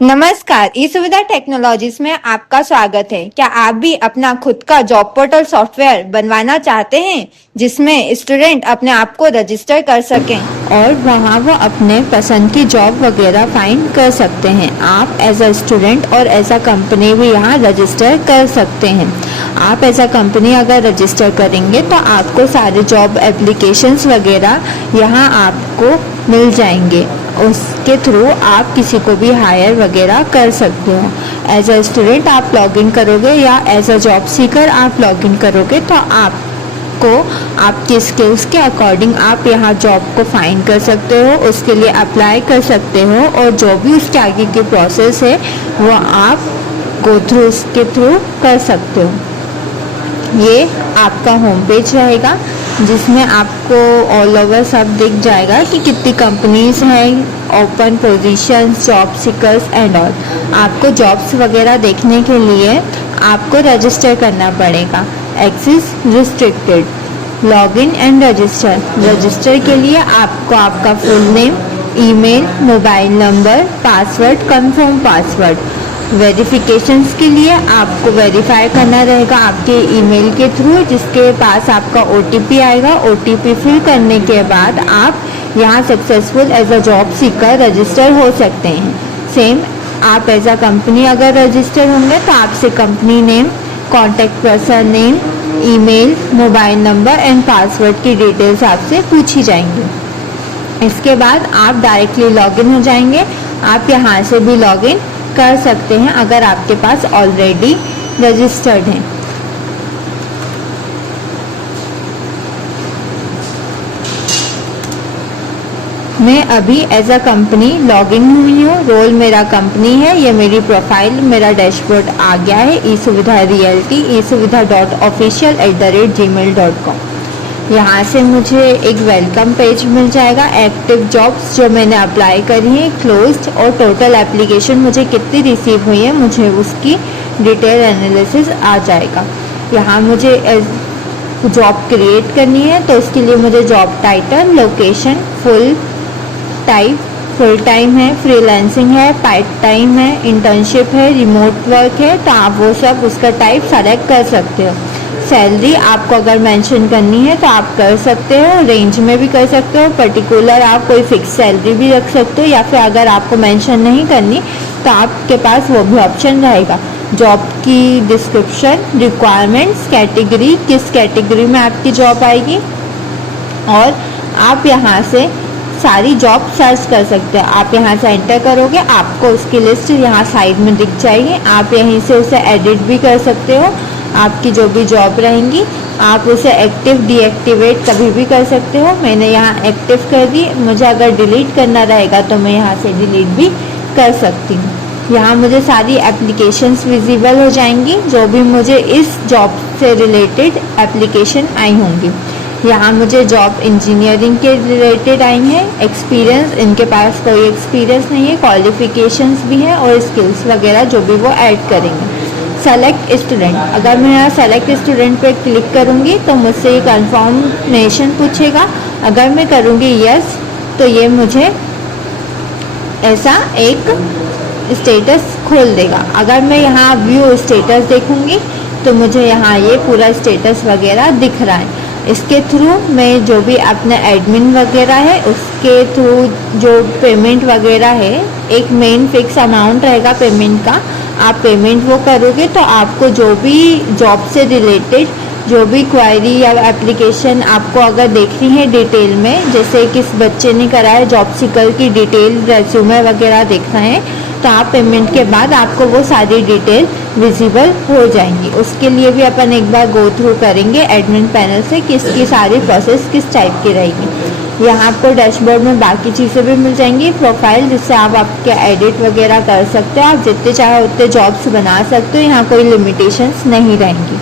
नमस्कार, ई सुविधा टेक्नोलॉजीज में आपका स्वागत है। क्या आप भी अपना खुद का जॉब पोर्टल सॉफ्टवेयर बनवाना चाहते हैं जिसमें स्टूडेंट अपने आप को रजिस्टर कर सकें और वहां वो अपने पसंद की जॉब वगैरह फाइंड कर सकते हैं। आप एज अ स्टूडेंट और एज अ कंपनी भी यहाँ रजिस्टर कर सकते हैं। आप एज अ कंपनी अगर रजिस्टर करेंगे तो आपको सारे जॉब एप्लीकेशंस वगैरह यहाँ आपको मिल जाएंगे। उसके थ्रू आप किसी को भी हायर वगैरह कर सकते हो। एज अ स्टूडेंट आप लॉगिन करोगे या एज अ जॉब सीकर आप लॉगिन करोगे तो आपको आपके स्किल्स के अकॉर्डिंग आप यहाँ जॉब को फाइंड कर सकते हो, उसके लिए अप्लाई कर सकते हो और जो भी उसके आगे की प्रोसेस है वो आप गो थ्रू उसके थ्रू कर सकते हो। ये आपका होम पेज रहेगा जिसमें आपको ऑल ओवर सब दिख जाएगा कि कितनी कंपनीज हैं, open positions, job seekers and all. आपको जॉब्स वगैरह देखने के लिए आपको रजिस्टर करना पड़ेगा। Access restricted, login and register. Register के लिए आपको आपका full name, email, mobile number, password, confirm password. Verifications के लिए आपको वेरीफाई करना रहेगा आपके ईमेल के थ्रू, जिसके पास आपका OTP आएगा। OTP फिल करने के बाद आप यहाँ successful as a job seeker register हो सकते हैं। सेम आप एज अ कंपनी अगर रजिस्टर होंगे तो आपसे company name, contact person name, email, mobile number and password की डिटेल्स आपसे पूछी जाएंगी। इसके बाद आप डायरेक्टली लॉगिन हो जाएंगे। आप यहाँ से भी लॉगिन कर सकते हैं अगर आपके पास ऑलरेडी रजिस्टर्ड है। मैं अभी एज अ कंपनी लॉगिन हुई हूँ। रोल मेरा कंपनी है, ये मेरी प्रोफाइल, मेरा डैशबोर्ड आ गया है ई सुविधा रियल्टी esuvidha.official@gmail.com। यहाँ से मुझे एक वेलकम पेज मिल जाएगा। एक्टिव जॉब्स जो मैंने अप्लाई करी हैं, क्लोज्ड और टोटल एप्लीकेशन मुझे कितनी रिसीव हुई है, मुझे उसकी डिटेल एनालिसिस आ जाएगा। यहाँ मुझे जॉब क्रिएट करनी है तो इसके लिए मुझे job title, location, full time है, फ्रीलांसिंग है, पार्ट टाइम है, इंटर्नशिप है, रिमोट वर्क है, तो आप वो सब उसका टाइप सेलेक्ट कर सकते हो। सैलरी आपको अगर मेंशन करनी है तो आप कर सकते हो, रेंज में भी कर सकते हो, पर्टिकुलर आप कोई फिक्स सैलरी भी रख सकते हो, या फिर अगर आपको मेंशन नहीं करनी तो आपके पास वो भी ऑप्शन रहेगा। जॉब की डिस्क्रिप्शन, रिक्वायरमेंट्स, कैटेगरी, किस कैटेगरी में आपकी जॉब आएगी, और आप यहाँ से सारी जॉब सर्च कर सकते हो। आप यहाँ से एंटर करोगे, आपको उसकी लिस्ट यहाँ साइड में दिख जाएगी। आप यहीं से उसे एडिट भी कर सकते हो। आपकी जो भी जॉब रहेंगी आप उसे एक्टिव डीएक्टिवेट कभी भी कर सकते हो। मैंने यहाँ एक्टिव कर दी। मुझे अगर डिलीट करना रहेगा तो मैं यहाँ से डिलीट भी कर सकती हूँ। यहाँ मुझे सारी एप्लीकेशंस विजिबल हो जाएंगी जो भी मुझे इस जॉब से रिलेटेड एप्लीकेशन आई होंगी। यहाँ मुझे जॉब इंजीनियरिंग के रिलेटेड आई हैं। एक्सपीरियंस, इनके पास कोई एक्सपीरियंस नहीं है, क्वालिफिकेशंस भी हैं और स्किल्स वगैरह जो भी वो ऐड करेंगे। सेलेक्ट स्टूडेंट, अगर मैं यहाँ सेलेक्ट स्टूडेंट पे क्लिक करूँगी तो मुझसे ये कंफर्मेशन पूछेगा। अगर मैं करूँगी यस तो ये मुझे ऐसा एक स्टेटस खोल देगा। अगर मैं यहाँ व्यू स्टेटस देखूँगी तो मुझे यहाँ ये पूरा स्टेटस वगैरह दिख रहा है। इसके थ्रू मैं जो भी अपना एडमिन वगैरह है उसके थ्रू जो पेमेंट वगैरह है, एक मेन फिक्स अमाउंट रहेगा पेमेंट का। आप पेमेंट वो करोगे तो आपको जो भी जॉब से रिलेटेड जो भी क्वायरी या एप्लीकेशन आपको अगर देखनी है डिटेल में, जैसे किस बच्चे ने करा है, जॉब सीकर की डिटेल, रेज्यूमे वगैरह देखना है, तो आप पेमेंट के बाद आपको वो सारी डिटेल विजिबल हो जाएंगी। उसके लिए भी अपन एक बार गो थ्रू करेंगे एडमिन पैनल से कि इसकी सारी प्रोसेस किस टाइप की रहेगी। यहाँ आपको डैशबोर्ड में बाकी चीज़ें भी मिल जाएंगी, प्रोफाइल जिससे आप आपके एडिट वगैरह कर सकते हो। आप जितने चाहे उतने जॉब्स बना सकते हो, यहाँ कोई लिमिटेशंस नहीं रहेंगी।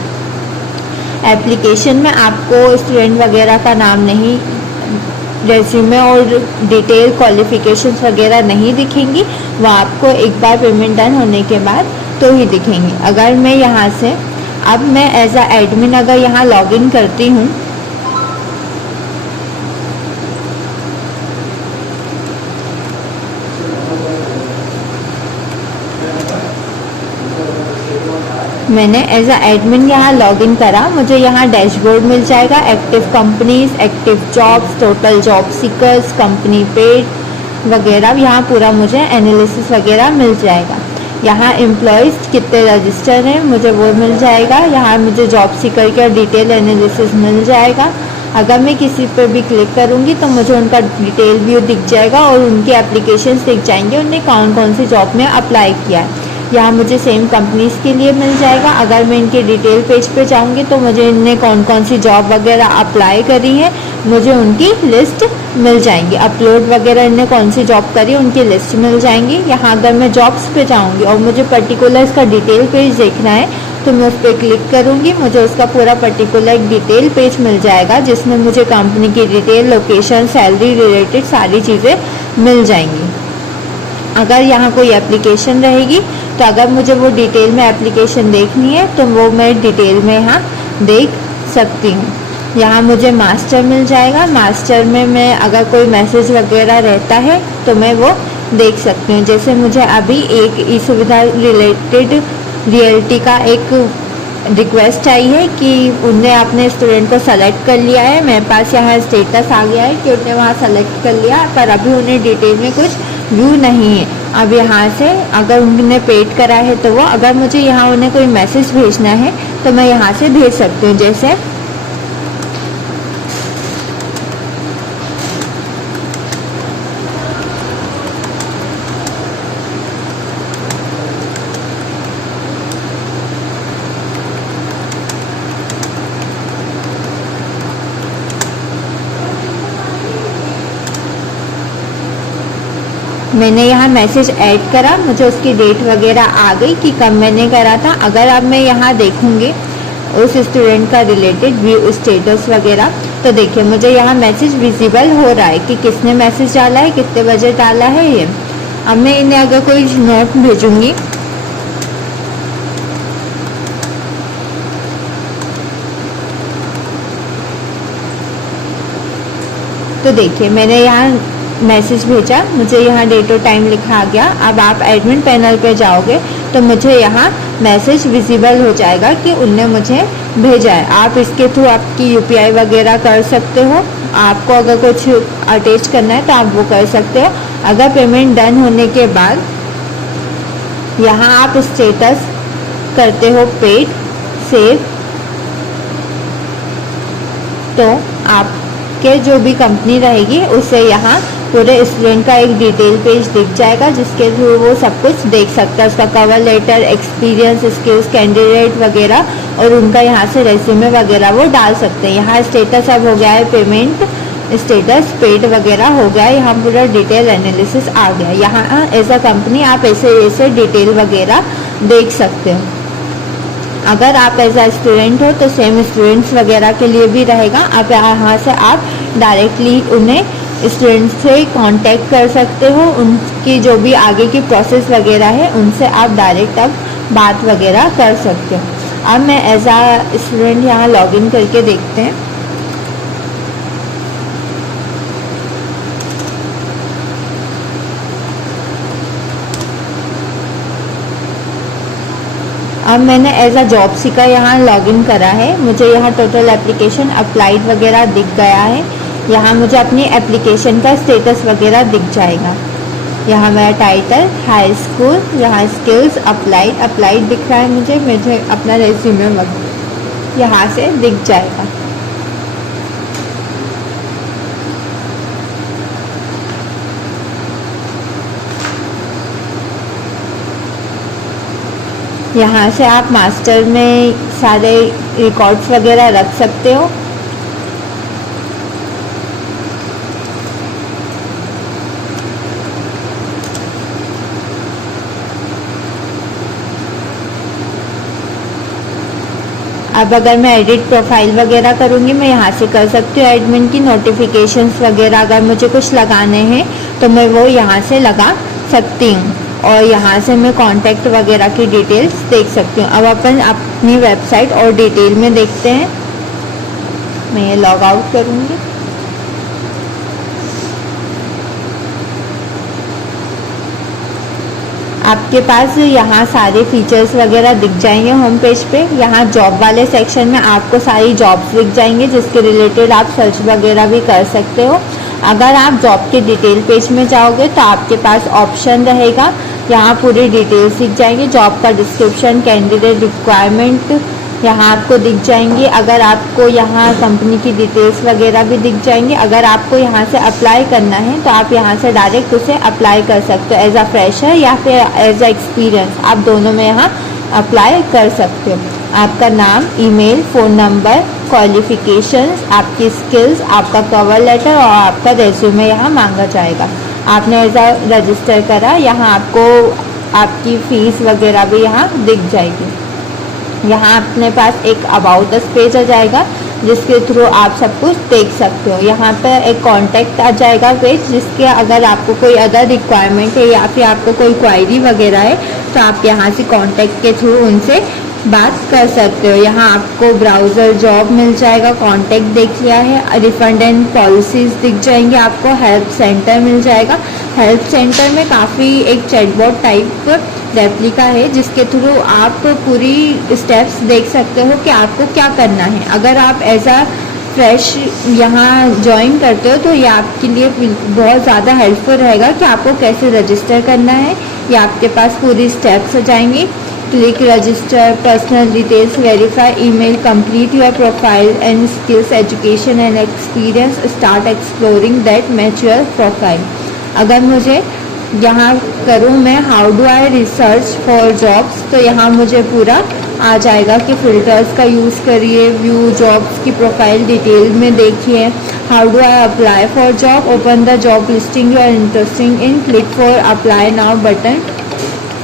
एप्लीकेशन में आपको स्टूडेंट वगैरह का नाम नहीं, रेज्यूमे और डिटेल क्वालिफिकेशंस वगैरह नहीं दिखेंगी, वो आपको एक बार पेमेंट डन होने के बाद तो ही दिखेंगी। अगर मैं यहाँ से अब मैं एज अ एडमिन अगर यहाँ लॉगिन करती हूँ मैंने एज अ एडमिन यहाँ लॉगिन करा, मुझे यहाँ डैशबोर्ड मिल जाएगा, active companies, active jobs, total job seekers, company paid वगैरह, यहाँ पूरा मुझे एनालिसिस वगैरह मिल जाएगा। यहाँ एम्प्लॉयज़ कितने रजिस्टर हैं मुझे वो मिल जाएगा। यहाँ मुझे जॉब सीकर का डिटेल एनालिसिस मिल जाएगा। अगर मैं किसी पर भी क्लिक करूँगी तो मुझे उनका डिटेल व्यू दिख जाएगा और उनकी एप्लीकेशंस दिख जाएंगे, उन्हें कौन कौन सी जॉब में अप्लाई किया है। यहाँ मुझे सेम कंपनीज़ के लिए मिल जाएगा। अगर मैं इनके डिटेल पेज पे जाऊँगी तो मुझे इनने कौन कौन सी जॉब वगैरह अप्लाई करी है मुझे उनकी लिस्ट मिल जाएंगी। अपलोड वगैरह इनने कौन सी जॉब करी उनकी लिस्ट मिल जाएंगी। यहाँ अगर मैं जॉब्स पे जाऊँगी और मुझे पर्टिकुलर इसका डिटेल पेज देखना है तो मैं उस पर क्लिक करूँगी, मुझे उसका पूरा पर्टिकुलर डिटेल पेज मिल जाएगा जिसमें मुझे कंपनी की डिटेल, लोकेशन, सैलरी रिलेटेड सारी चीज़ें मिल जाएंगी। अगर यहाँ कोई एप्लीकेशन रहेगी तो अगर मुझे वो डिटेल में एप्लीकेशन देखनी है तो वो मैं डिटेल में यहाँ देख सकती हूँ। यहाँ मुझे मास्टर मिल जाएगा, मास्टर में मैं अगर कोई मैसेज वगैरह रहता है तो मैं वो देख सकती हूँ। जैसे मुझे अभी एक ई सुविधा रिलेटेड रियल्टी का एक रिक्वेस्ट आई है कि उनने अपने स्टूडेंट को सेलेक्ट कर लिया है। मेरे पास यहाँ स्टेटस आ गया है कि उन्हें वहाँ सेलेक्ट कर लिया, पर अभी उन्हें डिटेल में कुछ व्यू नहीं है। अब यहाँ से अगर उन्होंने पेड करा है तो वो, अगर मुझे यहाँ उन्हें कोई मैसेज भेजना है तो मैं यहाँ से भेज सकती हूँ। जैसे मैंने यहाँ मैसेज ऐड करा, मुझे उसकी डेट वगैरह आ गई कि कब मैंने करा था। अगर अब मैं यहाँ देखूँगी उस स्टूडेंट का रिलेटेड व्यू स्टेटस वगैरह तो देखिए मुझे यहाँ मैसेज विजिबल हो रहा है कि किसने मैसेज डाला है, कितने बजे डाला है ये। अब मैं इन्हें अगर कोई नोट भेजूँगी तो देखिए मैंने यहाँ मैसेज भेजा, मुझे यहाँ डेट और टाइम लिखा आ गया। अब आप एडमिन पैनल पे जाओगे तो मुझे यहाँ मैसेज विजिबल हो जाएगा कि उनने मुझे भेजा है। आप इसके थ्रू आपकी यूपीआई वगैरह कर सकते हो। आपको अगर कुछ अटैच करना है तो आप वो कर सकते हो। अगर पेमेंट डन होने के बाद यहाँ आप स्टेटस करते हो पेड सेव, तो आपके जो भी कंपनी रहेगी उसे यहाँ पूरे स्टूडेंट का एक डिटेल पेज दिख जाएगा जिसके थ्रू वो सब कुछ देख सकता है, उसका cover letter, experience, skills, candidate वगैरह, और उनका यहाँ से रेज्यूमे वगैरह वो डाल सकते हैं। यहाँ स्टेटस अब हो गया है पेमेंट स्टेटस पेड वगैरह हो गया है, यहाँ पूरा डिटेल एनालिसिस आ गया। यहाँ एज अ कंपनी आप ऐसे डिटेल वगैरह देख सकते हो। अगर आप एज अ स्टूडेंट हो तो सेम स्टूडेंट्स वगैरह के लिए भी रहेगा। अब यहाँ से आप डायरेक्टली उन्हें स्टूडेंट से कांटेक्ट कर सकते हो, उनकी जो भी आगे की प्रोसेस वगैरह है उनसे आप डायरेक्ट अब बात वगैरह कर सकते हो। अब मैं एज अ स्टूडेंट यहाँ लॉगिन करके देखते हैं। अब मैंने एज अ जॉब सीकर यहाँ लॉगिन करा है, मुझे यहाँ टोटल एप्लीकेशन अप्लाइड वगैरह दिख गया है। यहाँ मुझे अपनी एप्लीकेशन का स्टेटस वगैरह दिख जाएगा। यहाँ मेरा टाइटल हाई स्कूल, यहाँ स्किल्स अप्लाइड दिख रहा है मुझे अपना रेज्यूमे वगैरह यहाँ से दिख जाएगा। यहाँ से आप मास्टर में सारे रिकॉर्ड्स वगैरह रख सकते हो। अब अगर मैं एडिट प्रोफाइल वगैरह करूँगी मैं यहाँ से कर सकती हूँ। एडमिन की नोटिफिकेशंस वगैरह अगर मुझे कुछ लगाने हैं तो मैं वो यहाँ से लगा सकती हूँ, और यहाँ से मैं कॉन्टैक्ट वगैरह की डिटेल्स देख सकती हूँ। अब अपन अपनी वेबसाइट और डिटेल में देखते हैं। मैं ये लॉग आउट करूँगी। आपके पास यहाँ सारे फीचर्स वगैरह दिख जाएंगे होम पेज पे। यहाँ जॉब वाले सेक्शन में आपको सारी जॉब्स दिख जाएंगे जिसके रिलेटेड आप सर्च वगैरह भी कर सकते हो। अगर आप जॉब के डिटेल पेज में जाओगे तो आपके पास ऑप्शन रहेगा, यहाँ पूरी डिटेल्स दिख जाएंगी। जॉब का डिस्क्रिप्शन, कैंडिडेट रिक्वायरमेंट यहाँ आपको दिख जाएंगी। अगर आपको यहाँ कंपनी की डिटेल्स वगैरह भी दिख जाएंगी। अगर आपको यहाँ से अप्लाई करना है तो आप यहाँ से डायरेक्ट उसे अप्लाई कर सकते हो एज अ फ्रेशर या फिर एज अ एक्सपीरियंस, आप दोनों में यहाँ अप्लाई कर सकते हो। आपका नाम, ईमेल, फ़ोन नंबर, क्वालिफ़िकेशंस, आपकी स्किल्स, आपका कवर लेटर और आपका रेज्यूमे यहाँ मांगा जाएगा। आपने एज अ रजिस्टर करा, यहाँ आपको आपकी फ़ीस वगैरह भी यहाँ दिख जाएगी। यहाँ अपने पास एक अबाउट अस पेज आ जाएगा जिसके थ्रू आप सब कुछ देख सकते हो। यहाँ पर एक कॉन्टैक्ट आ जाएगा पेज जिसके अगर आपको कोई अदर रिक्वायरमेंट है या फिर आपको कोई क्वायरी वगैरह है तो आप यहाँ से कॉन्टैक्ट के थ्रू उनसे बात कर सकते हो। यहाँ आपको ब्राउज़र जॉब मिल जाएगा, कॉन्टैक्ट देख लिया है, रिफंड एंड पॉलिसीज़ दिख जाएंगे, आपको हेल्प सेंटर मिल जाएगा। हेल्प सेंटर में काफ़ी एक चैटबॉट टाइप रेप्लिका है जिसके थ्रू आप पूरी स्टेप्स देख सकते हो कि आपको क्या करना है। अगर आप एज अ फ्रेश यहाँ ज्वाइन करते हो तो ये आपके लिए बहुत ज़्यादा हेल्पफुल रहेगा कि आपको कैसे रजिस्टर करना है। ये आपके पास पूरी स्टेप्स हो जाएंगी। Click register, personal details verify, email, complete your profile and skills, education and experience, start exploring that match your profile. अगर मुझे यहाँ करूँ मैं how do I research for jobs तो यहाँ मुझे पूरा आ जाएगा कि फ़िल्टर्स का यूज़ करिए, व्यू जॉब्स की प्रोफाइल डिटेल में देखिए। How do I apply for job, open the job listing you are interesting in, click for apply now button,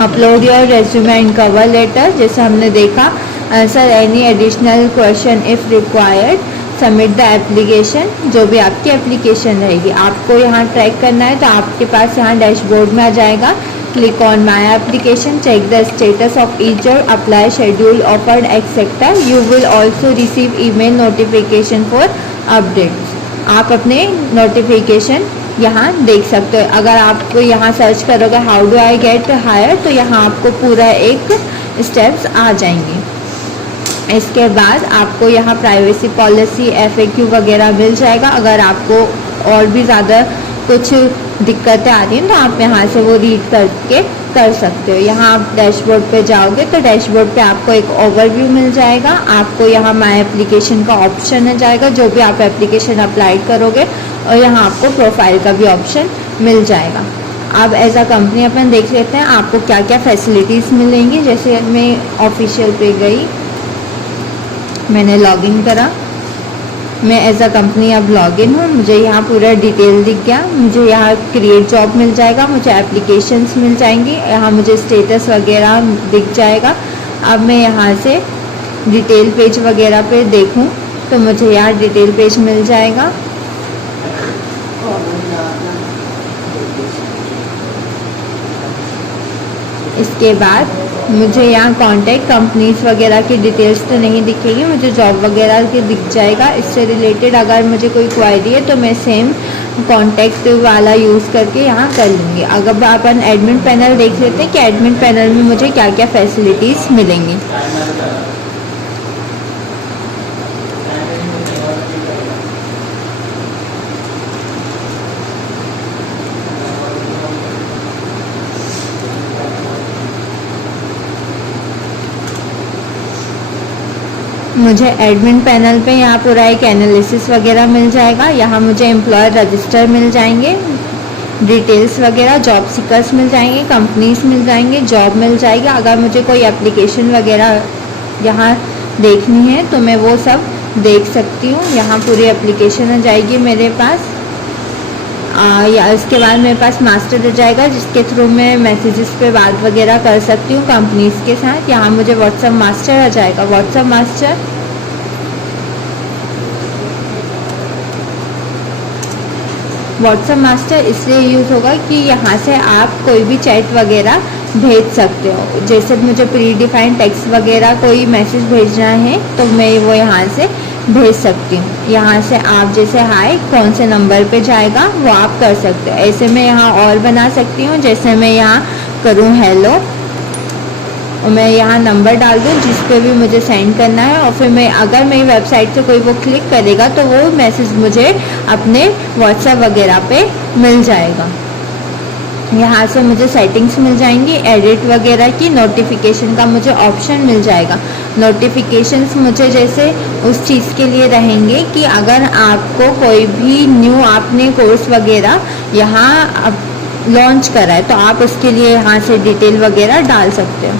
upload your resume and cover letter जैसे हमने देखा, answer any additional question if required, submit the application, जो भी आपकी application रहेगी। आपको यहाँ track करना है तो आपके पास यहाँ डैशबोर्ड में आ जाएगा। Click on my application, check the status of each job, apply, schedule, offered etcetera. You will also receive email notification for updates. आप अपने नोटिफिकेशन यहाँ देख सकते हो। अगर आपको यहाँ सर्च करोगे how do I get hire तो यहाँ आपको पूरा एक स्टेप्स आ जाएंगे। इसके बाद आपको यहाँ प्राइवेसी पॉलिसी, FAQ वगैरह मिल जाएगा। अगर आपको और भी ज़्यादा कुछ दिक्कतें आ रही हैं तो आप यहाँ से वो रीड करके कर सकते हो। यहाँ आप डैशबोर्ड पे जाओगे तो डैशबोर्ड पे आपको एक ओवरव्यू मिल जाएगा। आपको यहाँ माई एप्लीकेशन का ऑप्शन आ जाएगा जो भी आप एप्लीकेशन अप्लाई करोगे, और यहाँ आपको प्रोफाइल का भी ऑप्शन मिल जाएगा। अब एज अ कंपनी अपन देख लेते हैं आपको क्या क्या फैसिलिटीज़ मिलेंगी। जैसे मैं ऑफिशियल पे गई, मैंने लॉगिन करा, मैं एज अ कंपनी अब लॉगिन हूँ, मुझे यहाँ पूरा डिटेल दिख गया। मुझे यहाँ क्रिएट जॉब मिल जाएगा, मुझे एप्लीकेशंस मिल जाएंगी, यहाँ मुझे स्टेटस वगैरह दिख जाएगा। अब मैं यहाँ से डिटेल पेज वगैरह पे देखूँ तो मुझे यहाँ डिटेल पेज मिल जाएगा। इसके बाद मुझे यहाँ कॉन्टैक्ट कंपनीज वगैरह की डिटेल्स तो नहीं दिखेगी, मुझे जॉब वगैरह की दिख जाएगा। इससे रिलेटेड अगर मुझे कोई क्वायरी है तो मैं सेम कॉन्टैक्ट वाला यूज़ करके यहाँ कर लूँगी। अगर अपन एडमिन पैनल देख लेते हैं कि एडमिन पैनल में मुझे क्या क्या फैसिलिटीज़ मिलेंगी। मुझे एडमिन पैनल पे यहाँ पूरा एक एनालिसिस वगैरह मिल जाएगा। यहाँ मुझे एम्प्लॉयर रजिस्टर मिल जाएंगे, डिटेल्स वगैरह, जॉब सीकर्स मिल जाएंगे, कंपनीज मिल जाएंगे, जॉब मिल जाएगी। अगर मुझे कोई एप्लीकेशन वगैरह यहाँ देखनी है तो मैं वो सब देख सकती हूँ। यहाँ पूरी एप्लीकेशन आ जाएगी मेरे पास। या इसके बाद मेरे पास मास्टर आ जाएगा जिसके थ्रू मैं मैसेजेस पे बात वगैरह कर सकती हूँ कंपनीज के साथ। यहाँ मुझे व्हाट्सएप मास्टर आ जाएगा। व्हाट्सएप मास्टर इसलिए यूज़ होगा कि यहाँ से आप कोई भी चैट वगैरह भेज सकते हो। जैसे मुझे प्री डिफाइंड टेक्स्ट वगैरह कोई मैसेज भेजना है तो मैं वो यहाँ से भेज सकती हूँ। यहाँ से आप जैसे हाय कौन से नंबर पे जाएगा वो आप कर सकते हो। ऐसे मैं यहाँ और बना सकती हूँ। जैसे मैं यहाँ करूँ हेलो और मैं यहाँ नंबर डाल दूँ जिस पे भी मुझे सेंड करना है, और फिर मैं अगर मेरी वेबसाइट से कोई वो क्लिक करेगा तो वो मैसेज मुझे अपने व्हाट्सएप वगैरह पे मिल जाएगा। यहाँ से मुझे सेटिंग्स मिल जाएंगी, एडिट वगैरह की, नोटिफिकेशन का मुझे ऑप्शन मिल जाएगा। नोटिफिकेशंस मुझे जैसे उस चीज़ के लिए रहेंगे कि अगर आपको कोई भी न्यू आपने कोर्स वगैरह यहाँ लॉन्च करा है तो आप उसके लिए यहाँ से डिटेल वगैरह डाल सकते हो।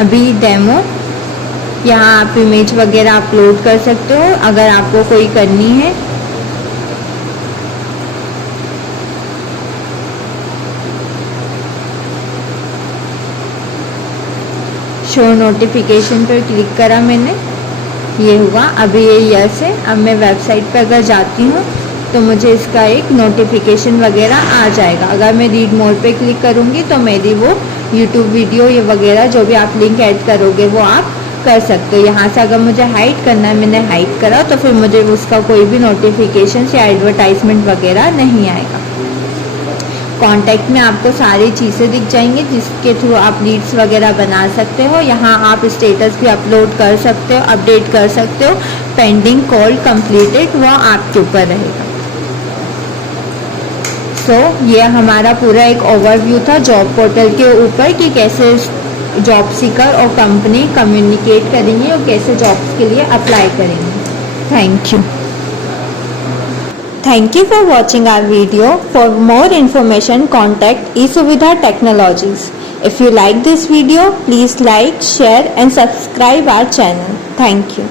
अभी डेमो, यहाँ आप इमेज वगैरह अपलोड कर सकते हो अगर आपको कोई करनी है। शो नोटिफिकेशन पर क्लिक करा मैंने, ये हुआ। अभी ये यस है। अब मैं वेबसाइट पर अगर जाती हूँ तो मुझे इसका एक नोटिफिकेशन वगैरह आ जाएगा। अगर मैं रीड मोर पे क्लिक करूँगी तो मेरी वो यूट्यूब वीडियो ये वगैरह जो भी आप लिंक ऐड करोगे वो आप कर सकते हो। यहाँ से अगर मुझे हाइड करना है, मैंने हाइड करा तो फिर मुझे उसका कोई भी नोटिफिकेशन या एडवर्टाइजमेंट वगैरह नहीं आएगा। कॉन्टैक्ट में आपको सारी चीज़ें दिख जाएंगी जिसके थ्रू आप लीड्स वगैरह बना सकते हो। यहाँ आप स्टेटस भी अपलोड कर सकते हो, अपडेट कर सकते हो। पेंडिंग कॉल कंप्लीटेड वो आपके ऊपर रहेगा। सो ये हमारा पूरा एक ओवरव्यू था जॉब पोर्टल के ऊपर कि कैसे जॉब सीकर और कंपनी कम्युनिकेट करेंगे और कैसे जॉब्स के लिए अप्लाई करेंगे। Thank you. Thank you for watching our video. For more information, contact eSuvidha Technologies. If you like this video, please like, share and subscribe our channel. Thank you.